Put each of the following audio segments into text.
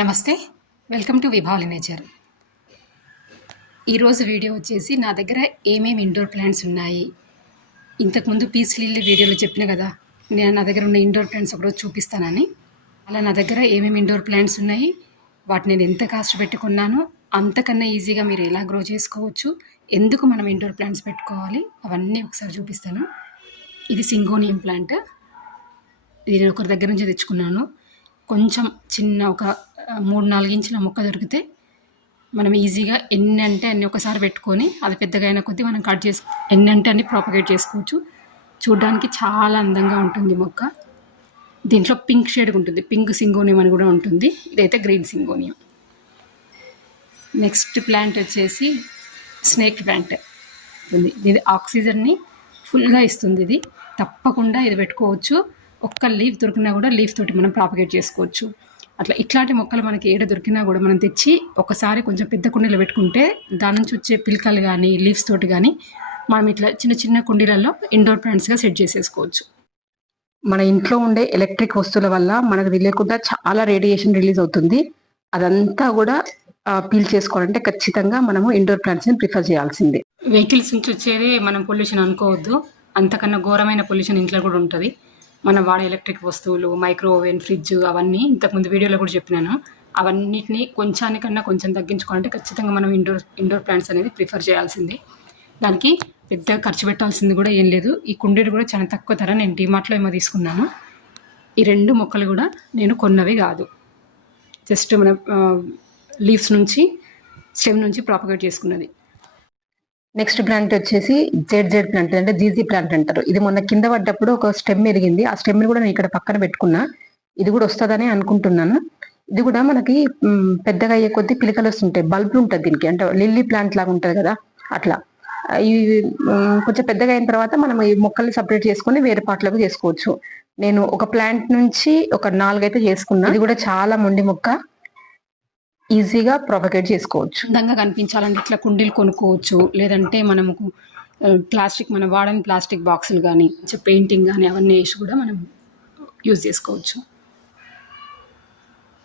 నమస్తే, welcome to విభావలి nature. ఈరోజు video వచ్చేసి నా దగ్గర ఏమేమి ఇండోర్ ప్లాంట్స్ ఉన్నాయి. ఇంతకుముందు పీస్ లిల్లీ వీడియోలో చెప్పిన కదా, నేను నా దగ్గర ఉన్న ఇండోర్ ప్లాంట్స్ ఒకరోజు చూపిస్తానని. అలా నా దగ్గర ఏమేమి ఇండోర్ ప్లాంట్స్ ఉన్నాయి, వాటిని నేను ఎంత కాస్ట్ పెట్టుకున్నాను, అంతకన్నా ఈజీగా మీరు ఎలా గ్రో చేసుకోవచ్చు, ఎందుకు మనం ఇండోర్ ప్లాంట్స్ పెట్టుకోవాలి, అవన్నీ ఒకసారి చూపిస్తాను. ఇది సింగోనియం ప్లాంట్. ఇది నేను ఒకరి దగ్గర నుంచి తెచ్చుకున్నాను. కొంచెం చిన్న ఒక 3-4 ఇంచుల మొక్క దొరికితే మనం ఈజీగా ఎన్ని అంటే అన్ని ఒకసారి పెట్టుకొని అది పెద్దగా అయిన కొద్దీ మనం కట్ చేసి ఎన్ని అంటే అన్ని ప్రాపగేట్ చేసుకోవచ్చు. చూడడానికి చాలా అందంగా ఉంటుంది మొక్క. దీంట్లో పింక్ షేడ్ ఉంటుంది, పింక్ సింగోనియం అని కూడా ఉంటుంది. ఇదైతే గ్రీన్ సింగోనియం. నెక్స్ట్ ప్లాంట్ వచ్చేసి స్నేక్ ప్లాంట్ ఉంది. ఇది ఆక్సిజన్ని ఫుల్గా ఇస్తుంది. ఇది తప్పకుండా ఇది పెట్టుకోవచ్చు. ఒక్క లీఫ్ దొరికినా కూడా లీఫ్ తోటి మనం ప్రాపగేట్ చేసుకోవచ్చు. అట్లా ఇట్లాంటి మొక్కలు మనకి ఏడ దొరికినా కూడా మనం తెచ్చి ఒకసారి కొంచెం పెద్ద కుండీలో పెట్టుకుంటే దాని నుంచి వచ్చే పిలకలు కానీ లీవ్స్ తోటి కానీ మనం ఇట్లా చిన్న చిన్న కుండీలలో ఇండోర్ ప్లాంట్స్గా సెట్ చేసేసుకోవచ్చు. మన ఇంట్లో ఉండే ఎలక్ట్రిక్ వస్తువుల వల్ల మనకు తెలియకుండా చాలా రేడియేషన్ రిలీజ్ అవుతుంది. అదంతా కూడా పీల్ చేసుకోవాలంటే ఖచ్చితంగా మనము ఇండోర్ ప్లాంట్స్ని ప్రిఫర్ చేయాల్సిందే. వెహికల్స్ నుంచి వచ్చేది మనం పొల్యూషన్ అనుకోవద్దు. అంతకన్నా ఘోరమైన పొల్యూషన్ ఇంట్లో కూడా ఉంటుంది. మనం వాడే ఎలక్ట్రిక్ వస్తువులు, మైక్రో ఓవెన్, ఫ్రిడ్జ్, అవన్నీ ఇంతకుముందు వీడియోలో కూడా చెప్పినాను. అవన్నిటిని కొంచానికన్నా కొంచెం తగ్గించుకోవాలంటే ఖచ్చితంగా మనం ఇండోర్ ప్లాంట్స్ అనేది ప్రిఫర్ చేయాల్సిందే. దానికి పెద్ద ఖర్చు పెట్టాల్సింది కూడా ఏం లేదు. ఈ కుండీలు కూడా చాలా తక్కువ ధర. నేను డిమార్ట్లో ఏమో తీసుకున్నాను. ఈ 2 మొక్కలు కూడా నేను కొన్నవి కాదు, జస్ట్ మన లీవ్స్ నుంచి స్టెమ్ నుంచి ప్రాపగేట్ చేసుకున్నది. నెక్స్ట్ ప్లాంట్ వచ్చేసి జెడ్ ప్లాంట్, అంటే జీజీ ప్లాంట్ అంటారు. ఇది మొన్న కింద పడ్డప్పుడు ఒక స్టెమ్ ఎరిగింది. ఆ స్టెమ్ కూడా నేను ఇక్కడ పక్కన పెట్టుకున్నా. ఇది కూడా వస్తుందని అనుకుంటున్నాను. ఇది కూడా మనకి పెద్దగా అయ్యే కొద్దీ పిలకలు వస్తుంటాయి. బల్బ్ ఉంటుంది దీనికి, అంటే లిల్లీ ప్లాంట్ లాగా ఉంటుంది కదా అట్లా. ఇవి కొంచెం పెద్దగా అయిన తర్వాత మనం ఈ మొక్కల్ని సపరేట్ చేసుకుని వేరే పార్ట్లకు చేసుకోవచ్చు. నేను ఒక ప్లాంట్ నుంచి ఒక 4 అయితే చేసుకున్నా. ఇది కూడా చాలా మొండి మొక్క, ఈజీగా ప్రొపగేట్ చేసుకోవచ్చు. అందంగా కనిపించాలంటే ఇట్లా కుండీలు కొనుక్కోవచ్చు. లేదంటే మనము ప్లాస్టిక్, మనం వాడని ప్లాస్టిక్ బాక్సులు కానీ పెయింటింగ్ కానీ అవన్నీ వేసి కూడా మనం యూజ్ చేసుకోవచ్చు.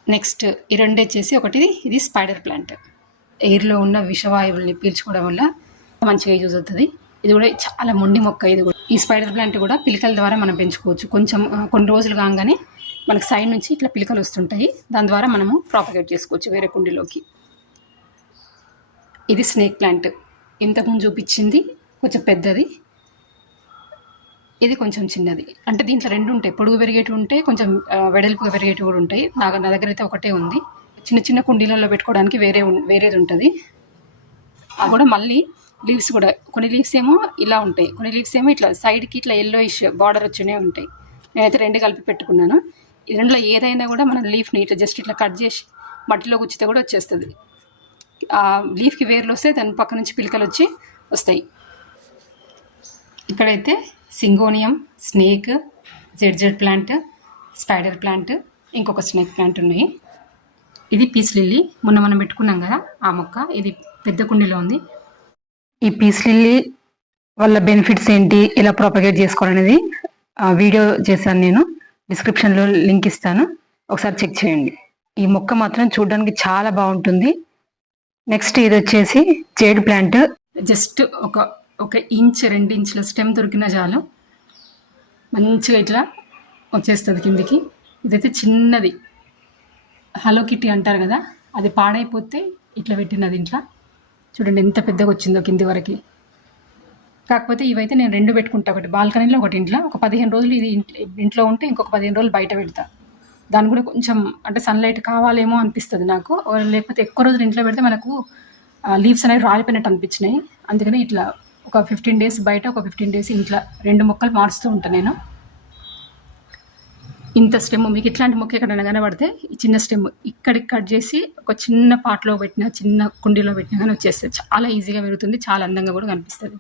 నెక్స్ట్ ఈ 2 వచ్చేసి ఒకటి ఇది స్పైడర్ ప్లాంట్. ఎయిర్లో ఉన్న విషవాయువుల్ని పీల్చుకోవడం వల్ల మంచిగా యూజ్ అవుతుంది. ఇది కూడా చాలా మొండి మొక్క. ఇది కూడా ఈ స్పైడర్ ప్లాంట్ కూడా పిలకల ద్వారా మనం పెంచుకోవచ్చు. కొన్ని రోజులు కాగానే మనకు సైడ్ నుంచి ఇట్లా పిలకలు వస్తుంటాయి. దాని ద్వారా మనము ప్రాపగేట్ చేసుకోవచ్చు వేరే కుండీలోకి. ఇది స్నేక్ ప్లాంట్. ఇంతకుముందు చూపించింది కొంచెం పెద్దది, ఇది కొంచెం చిన్నది. అంటే దీంట్లో 2 ఉంటాయి, పొడుగు పెరిగేటివి ఉంటాయి, కొంచెం వెడల్పుగా పెరిగేటివి కూడా ఉంటాయి. నా దగ్గర అయితే ఒకటే ఉంది. చిన్న చిన్న కుండీలలో పెట్టుకోవడానికి వేరేది ఉంటుంది. అది కూడా మళ్ళీ లీవ్స్ కూడా కొన్ని లీవ్స్ ఏమో ఇలా ఉంటాయి, కొన్ని లీవ్స్ ఏమో ఇట్లా సైడ్కి ఇట్లా ఎల్లోయిష్ బార్డర్ వచ్చినే ఉంటాయి. నేనైతే 2 కలిపి పెట్టుకున్నాను. ఈ 2లో ఏదైనా కూడా మనం లీఫ్ని ఇట్లా జస్ట్ ఇట్లా కట్ చేసి మట్టిలో గుచ్చితే కూడా వచ్చేస్తుంది. ఆ లీఫ్కి వేర్లు వస్తే దాని పక్క నుంచి పిలకలు వచ్చి వస్తాయి. ఇక్కడైతే syngonium, snake, Z plant, spider plant, ఇంకొక స్నేక్ ప్లాంట్ ఉన్నాయి. ఇది పీస్ లిల్లీ, మొన్న మనం పెట్టుకున్నాం కదా ఆ మొక్క. ఇది పెద్ద కుండీలో ఉంది. ఈ పీస్ లిల్లీ వల్ల బెనిఫిట్స్ ఏంటి, ఎలా ప్రాపగేట్ చేసుకోవాలనేది వీడియో చేశాను నేను. డిస్క్రిప్షన్లో లింక్ ఇస్తాను, ఒకసారి చెక్ చేయండి. ఈ మొక్క మాత్రం చూడడానికి చాలా బాగుంటుంది. నెక్స్ట్ ఇది వచ్చేసి జేడ్ ప్లాంట్. జస్ట్ ఒక ఇంచ్ 2 ఇంచుల స్టెమ్ దొరికిన చాలు, మంచిగా ఇట్లా వచ్చేస్తుంది కిందికి. ఇదైతే చిన్నది, హలో కిటీ అంటారు కదా, అది పాడైపోతే ఇట్లా పెట్టినది. ఇంట్లో చూడండి ఎంత పెద్దగా వచ్చిందో కింది వరకు. కాకపోతే ఇవైతే నేను 2 పెట్టుకుంటా, ఒకటి బాల్కనీలో ఒకటి ఇంట్లో. ఒక 15 రోజులు ఇది ఇంట్లో ఉంటే ఇంకొక 15 రోజులు బయట పెడతా. దాని కూడా కొంచెం అంటే సన్లైట్ కావాలేమో అనిపిస్తుంది నాకు. లేకపోతే ఎక్కువ రోజులు ఇంట్లో పెడితే మనకు లీవ్స్ అనేవి రాలిపోయినట్టు అనిపించినాయి. అందుకని ఇట్లా ఒక 15 డేస్ బయట, ఒక 15 డేస్ ఇంట్లో 2 మొక్కలు మారుస్తూ ఉంటాను నేను. ఇంత స్టెమ్ మీకు ఇట్లాంటి మొక్క ఎక్కడైనా కనబడితే ఈ చిన్న స్టెమ్ ఇక్కడికి కట్ చేసి ఒక చిన్న పాట్లో పెట్టినా, చిన్న కుండీలో పెట్టినా కానీ వచ్చేస్తుంది. చాలా ఈజీగా పెరుగుతుంది, చాలా అందంగా కూడా కనిపిస్తుంది.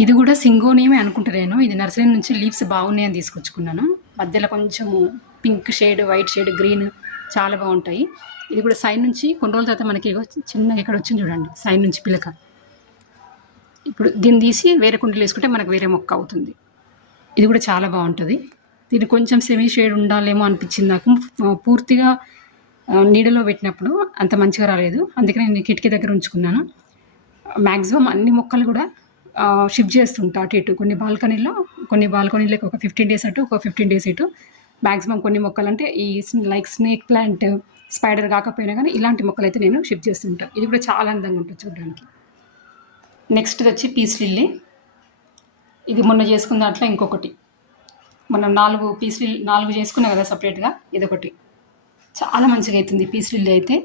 ఇది కూడా సింగోనియమే అనుకుంటున్నాను. ఇది నర్సరీ నుంచి లీవ్స్ బాగున్నాయని తీసుకొచ్చుకున్నాను. మధ్యలో కొంచెము pink shade, white shade, green చాలా బాగుంటాయి. ఇది కూడా సైడ్ నుంచి కొన్ని రోజుల తర్వాత మనకి చిన్నగా ఇక్కడ వచ్చింది చూడండి, సైడ్ నుంచి పిలక. ఇప్పుడు దీన్ని తీసి వేరే కుండీలు వేసుకుంటే మనకు వేరే మొక్క అవుతుంది. ఇది కూడా చాలా బాగుంటుంది. దీన్ని కొంచెం సెమీ షేడ్ ఉండాలేమో అనిపించింది నాకు. పూర్తిగా నీడలో పెట్టినప్పుడు అంత మంచిగా రాలేదు, అందుకని నేను కిటికీ దగ్గర ఉంచుకున్నాను. మ్యాక్సిమం అన్ని మొక్కలు కూడా షిఫ్ట్ చేస్తుంటా అటు ఇటు. కొన్ని బాల్కనీలకు ఒక 15 డేస్ అటు, ఒక 15 డేస్ ఇటు. మ్యాక్సిమం కొన్ని మొక్కలు అంటే ఈ లైక్ స్నేక్ ప్లాంట్, స్పైడర్ కాకపోయినా కానీ ఇలాంటి మొక్కలైతే నేను షిఫ్ట్ చేస్తుంటాను. ఇది కూడా చాలా అందంగా ఉంటుంది చూడడానికి. నెక్స్ట్ వచ్చి పీస్ లిల్లీ. ఇది మొన్న చేసుకున్న దాంట్లో ఇంకొకటి. మనం 4 చేసుకున్నాం కదా సపరేట్గా, ఇదొకటి. చాలా మంచిగా అవుతుంది పీస్ లిల్లీ అయితే.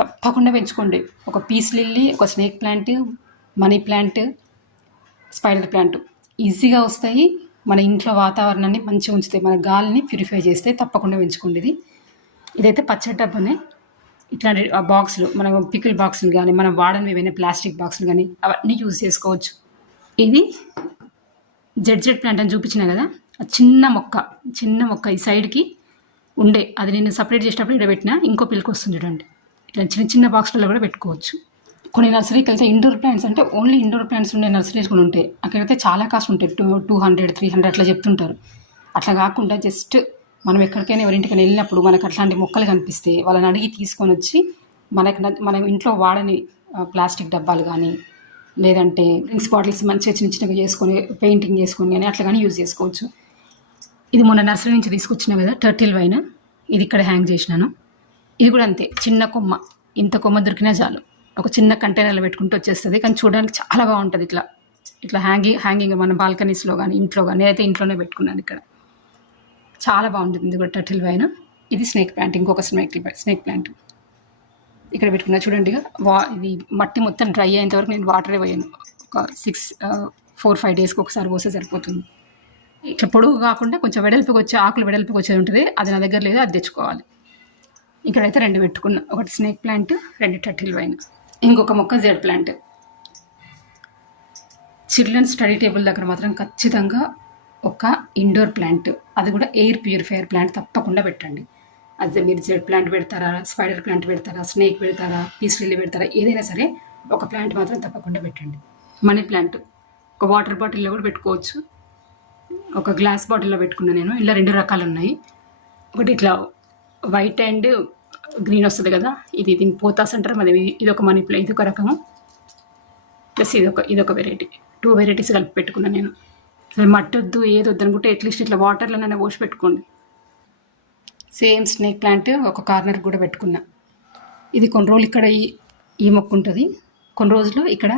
తప్పకుండా పెంచుకోండి. ఒక పీస్ లిల్లీ, ఒక snake plant, money plant, spider plant ఈజీగా వస్తాయి. మన ఇంట్లో వాతావరణాన్ని మంచిగా ఉంచుతాయి, మన గాలిని ప్యూరిఫై చేస్తే తప్పకుండా పెంచుకోండి. ఇదైతే పచ్చడి డబ్బానే. ఇట్లాంటి బాక్సులు, మనం పికిల్ బాక్సులు కానీ, మనం వాడని ఏవైనా ప్లాస్టిక్ బాక్సులు కానీ అవన్నీ యూజ్ చేసుకోవచ్చు. ఇది జెడ్ ప్లాంట్ అని చూపించిన కదా, చిన్న మొక్క ఈ సైడ్కి ఉండే, అది నేను సపరేట్ చేసేటప్పుడు ఇక్కడ పెట్టిన ఇంకో పిల్లకి వస్తుంది చూడండి. ఇట్లా చిన్న బాక్స్లలో కూడా పెట్టుకోవచ్చు. కొన్ని నర్సరీకి వెళ్తే ఇండోర్ ప్లాంట్స్ అంటే ఓన్లీ ఇండోర్ ప్లాంట్స్ ఉండే నర్సరీస్ కూడా ఉంటాయి. అక్కడైతే చాలా కాస్ట్ ఉంటాయి, 200, 300 అట్లా చెప్తుంటారు. అట్లా కాకుండా జస్ట్ మనం ఎక్కడికైనా ఎవరింటికైనా వెళ్ళినప్పుడు మనకు అట్లాంటి మొక్కలు కనిపిస్తే వాళ్ళని అడిగి తీసుకొని వచ్చి మనం ఇంట్లో వాడని ప్లాస్టిక్ డబ్బాలు కానీ, లేదంటే డ్రింక్స్ బాటిల్స్ మంచిగా చిన్నగా చేసుకొని పెయింటింగ్ చేసుకొని కానీ అట్లా కానీ యూజ్ చేసుకోవచ్చు. ఇది మొన్న నర్సరీ నుంచి తీసుకొచ్చిన కదా టర్టిల్ వైన్, ఇది ఇక్కడ హ్యాంగ్ చేసినాను. ఇది కూడా అంతే, చిన్న కొమ్మ, ఇంత కొమ్మ దొరికినా చాలు, ఒక చిన్న కంటైనర్లో పెట్టుకుంటూ వచ్చేస్తుంది. కానీ చూడడానికి చాలా బాగుంటుంది. ఇట్లా హ్యాంగింగ్ మన బాల్కనీస్లో కానీ ఇంట్లో కానీ, నేనైతే ఇంట్లోనే పెట్టుకున్నాను. ఇక్కడ చాలా బాగుంటుంది. ఇది కూడా టర్టిల్ వైన్. ఇది స్నేక్ ప్లాంట్, ఇంకొక స్నేక్ ప్లాంట్ ఇక్కడ పెట్టుకున్నా చూడండి. ఇది మట్టి మొత్తం డ్రై అయ్యేంత వరకు నేను వాటరే పోయాను. ఒక 4-5 డేస్కి ఒకసారి పోస్తే సరిపోతుంది. ఇట్లా పొడుగు కాకుండా కొంచెం ఆకులు వెడల్పుకి వచ్చేది ఉంటుంది, అది నా దగ్గర లేదు, అది తెచ్చుకోవాలి. ఇక్కడైతే 2 పెట్టుకున్నా, ఒకటి స్నేక్ ప్లాంట్, 2 టర్టిల్ వైన్. ఇంకొక మొక్క jade plant. Children's study table దగ్గర మాత్రం ఖచ్చితంగా ఒక ఇండోర్ ప్లాంట్, అది కూడా ఎయిర్ ప్యూరిఫైయర్ ప్లాంట్ తప్పకుండా పెట్టండి. అదే మీరు జెడ్ ప్లాంట్ పెడతారా, స్పైడర్ ప్లాంట్ పెడతారా, స్నేక్ పెడతారా, పీస్ లిల్లీ పెడతారా, ఏదైనా సరే ఒక ప్లాంట్ మాత్రం తప్పకుండా పెట్టండి. మనీ ప్లాంట్ ఒక వాటర్ బాటిల్లో కూడా పెట్టుకోవచ్చు, ఒక గ్లాస్ బాటిల్లో పెట్టుకున్నాను నేను. ఇలా 2 రకాలు ఉన్నాయి. ఒకటి ఇట్లా వైట్ అండ్ గ్రీన్ వస్తుంది కదా, దీన్ని పోతాస్ అంటారు. మరి ఇది ఒక మనీ ప్లాంట్, ఇది ఒక రకము, ప్లస్ ఇదొక వెరైటీ. 2 వెరైటీస్ కలిపి పెట్టుకున్నాను నేను. అసలు మట్టి వద్దు ఏది వద్దు అనుకుంటే అట్లీస్ట్ ఇట్లా వాటర్లోనైనా పోసి పెట్టుకోండి. సేమ్ స్నేక్ ప్లాంట్ ఒక కార్నర్ కూడా పెట్టుకున్నా. ఇది కొన్ని రోజులు ఇక్కడ ఈ మొక్క ఉంటుంది, కొన్ని రోజులు ఇక్కడ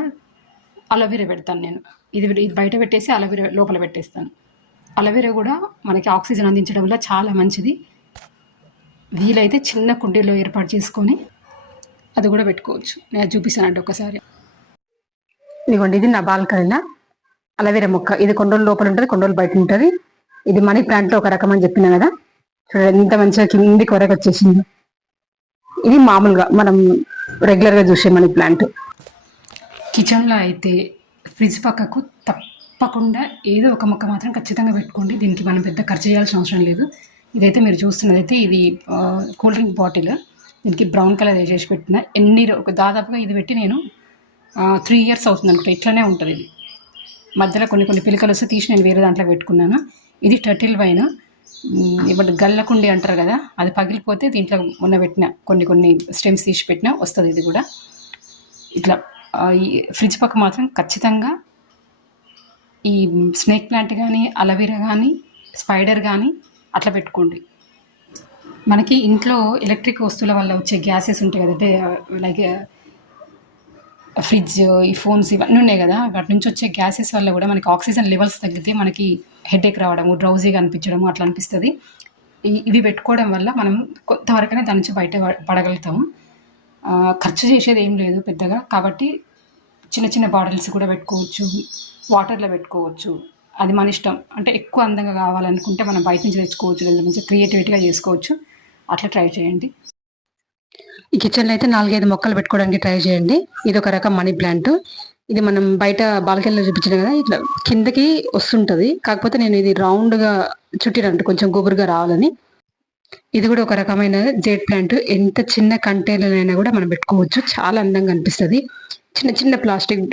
అలోవెరా పెడతాను నేను. ఇది బయట పెట్టేసి అలోవెరా లోపల పెట్టేస్తాను. అలోవెరా కూడా మనకి ఆక్సిజన్ అందించడం వల్ల చాలా మంచిది. వీలైతే చిన్న కుండీలో ఏర్పాటు చేసుకొని అది కూడా పెట్టుకోవచ్చు. నేను చూపిస్తానంటే ఒకసారి. ఇదిగోండి, ఇది నా బాల్కనీలో అలోవెరా మొక్క. ఇది కొన్ని రోజులు లోపల ఉంటుంది, కొన్ని రోజులు బయట ఉంటుంది. ఇది మనీ ప్లాంట్లో ఒక రకం అని చెప్పినా కదా, చూడండి ఇంత మంచిగా కిందికి వరకు వచ్చేసింది. ఇది మామూలుగా మనం రెగ్యులర్గా చూసే మనీ ప్లాంట్. కిచెన్లో అయితే ఫ్రిడ్జ్ పక్కకు తప్పకుండా ఏదో ఒక మొక్క మాత్రం ఖచ్చితంగా పెట్టుకోండి. దీనికి మనం పెద్ద ఖర్చు చేయాల్సిన అవసరం లేదు. ఇదైతే మీరు చూస్తున్నదైతే ఇది కూల్ డ్రింక్ బాటిల్, దీనికి బ్రౌన్ కలర్ వేసేసి పెట్టిన. దాదాపుగా ఇది పెట్టి నేను 3 years అవుతుంది అనుకుంటా. ఇట్లనే ఉంటుంది. ఇది మధ్యలో కొన్ని పిలకలు వస్తే తీసి నేను వేరే దాంట్లో పెట్టుకున్నాను. ఇది టర్టిల్ వైన్, ఇప్పుడు గల్లకుండి అంటారు కదా, అది పగిలిపోతే దీంట్లో మొన్న పెట్టిన కొన్ని స్టెమ్స్ తీసి పెట్టినా వస్తుంది. ఇది కూడా ఇట్లా ఈ ఫ్రిడ్జ్ పక్క మాత్రం ఖచ్చితంగా ఈ స్నేక్ ప్లాంట్ కానీ, అలోవెరా కానీ, స్పైడర్ కానీ అట్లా పెట్టుకోండి. మనకి ఇంట్లో ఎలక్ట్రిక్ వస్తువుల వల్ల వచ్చే గ్యాసెస్ ఉంటాయి కదంటే, లైక్ ఫ్రిడ్జ్, ఈ ఫోన్స్ ఇవన్నీ ఉన్నాయి కదా, వాటి నుంచి వచ్చే గ్యాసెస్ వల్ల కూడా మనకి ఆక్సిజన్ లెవెల్స్ తగ్గితే మనకి హెడేక్ రావడము, డ్రౌజీగా అనిపించడము అట్లా అనిపిస్తుంది. ఇవి పెట్టుకోవడం వల్ల మనం కొంతవరకైనా దాని నుంచి బయట పడగలుగుతాము. ఖర్చు చేసేది ఏం లేదు పెద్దగా, కాబట్టి చిన్న బాటిల్స్ కూడా పెట్టుకోవచ్చు, వాటర్లో పెట్టుకోవచ్చు. అది మన ఇష్టం. అంటే ఎక్కువ అందంగా కావాలనుకుంటే మనం బయట నుంచి తెచ్చుకోవచ్చు, లేదా మంచిగా క్రియేటివిటీగా చేసుకోవచ్చు. అట్లా ట్రై చేయండి. ఈ కిచెన్లో అయితే 4-5 మొక్కలు పెట్టుకోవడానికి ట్రై చేయండి. ఇది ఒక రకం మనీ ప్లాంట్. ఇది మనం బయట బాల్కనీలో చూపించాను కదా, ఇట్లా కిందకి వస్తుంటుంది. కాకపోతే నేను ఇది రౌండ్గా చుట్టినంటు కొంచెం గుబురుగా రావాలని. ఇది కూడా ఒక రకమైన జెడ్ ప్లాంట్. ఎంత చిన్న కంటైనర్ అయినా కూడా మనం పెట్టుకోవచ్చు, చాలా అందంగా అనిపిస్తుంది. చిన్న ప్లాస్టిక్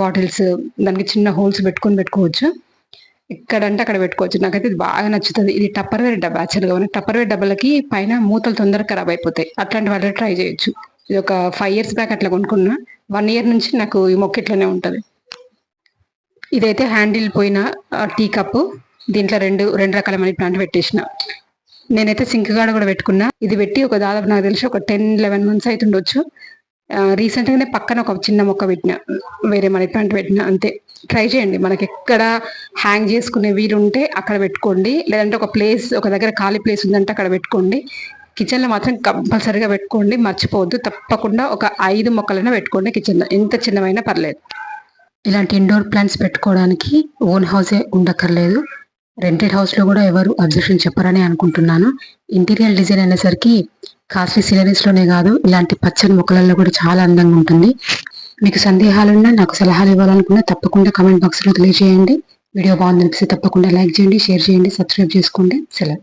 బాటిల్స్, దానికి చిన్న హోల్స్ పెట్టుకోవచ్చు. ఎక్కడంటే అక్కడ పెట్టుకోవచ్చు. నాకైతే ఇది బాగా నచ్చుతుంది. ఇది టప్పర్వేర్ డబ్బా. యాక్చువల్గా మన టప్పర్వేర్ డబ్బాలకి పైన మూతలు తొందరగా ఖరాబ్ అయిపోతాయి. అట్లాంటి వాళ్ళు ట్రై చేయొచ్చు. ఇది ఒక 5 years బ్యాక్ అట్లా కొనుక్కున్నా. 1 year నుంచి నాకు ఈ మొక్క ఇట్లనే ఉంటది. ఇదైతే హ్యాండిల్ పోయిన టీ కప్. దీంట్లో రెండు రకాల మనీ ప్లాంట్ పెట్టేసిన. నేనైతే సింక్ గార్డ్ కూడా పెట్టుకున్నా. ఇది పెట్టి ఒక దాదాపు నాకు తెలిసి ఒక 10-11 months అవుతుండొచ్చు. రీసెంట్ గానే పక్కన ఒక చిన్న మొక్క పెట్టిన, వేరే మనీ ప్లాంట్ పెట్టిన, అంతే. ట్రై చేయండి. మనకి ఎక్కడ హ్యాంగ్ చేసుకునే వీలు ఉంటే అక్కడ పెట్టుకోండి, లేదంటే ఒక దగ్గర ఖాళీ ప్లేస్ ఉందంటే అక్కడ పెట్టుకోండి. కిచెన్ లో మాత్రం కంపల్సరీగా పెట్టుకోండి, మర్చిపోవద్దు. తప్పకుండా ఒక 5 మొక్కలైనా పెట్టుకోండి కిచెన్ లో, ఎంత చిన్నవైనా పర్లేదు. ఇలాంటి ఇండోర్ ప్లాంట్స్ పెట్టుకోవడానికి ఓన్ హౌసే ఉండక్కర్లేదు. రెంటెడ్ హౌస్ లో కూడా ఎవరు అబ్జెక్షన్ చెప్పరని అనుకుంటున్నాను. ఇంటీరియర్ డిజైన్ అనేసరికి కాస్ట్లీ సీనరీస్ లోనే కాదు, ఇలాంటి పచ్చని మొక్కలలో కూడా చాలా అందంగా ఉంటుంది. మీకు సందేహాలున్నా, నాకు సలహాలు ఇవ్వాలనుకున్నా తప్పకుండా కామెంట్ బాక్స్ లో తెలియజేయండి. వీడియో బాగుందనిపిస్తే తప్పకుండా లైక్ చేయండి, షేర్ చేయండి, సబ్స్క్రైబ్ చేసుకోండి. సెలవు.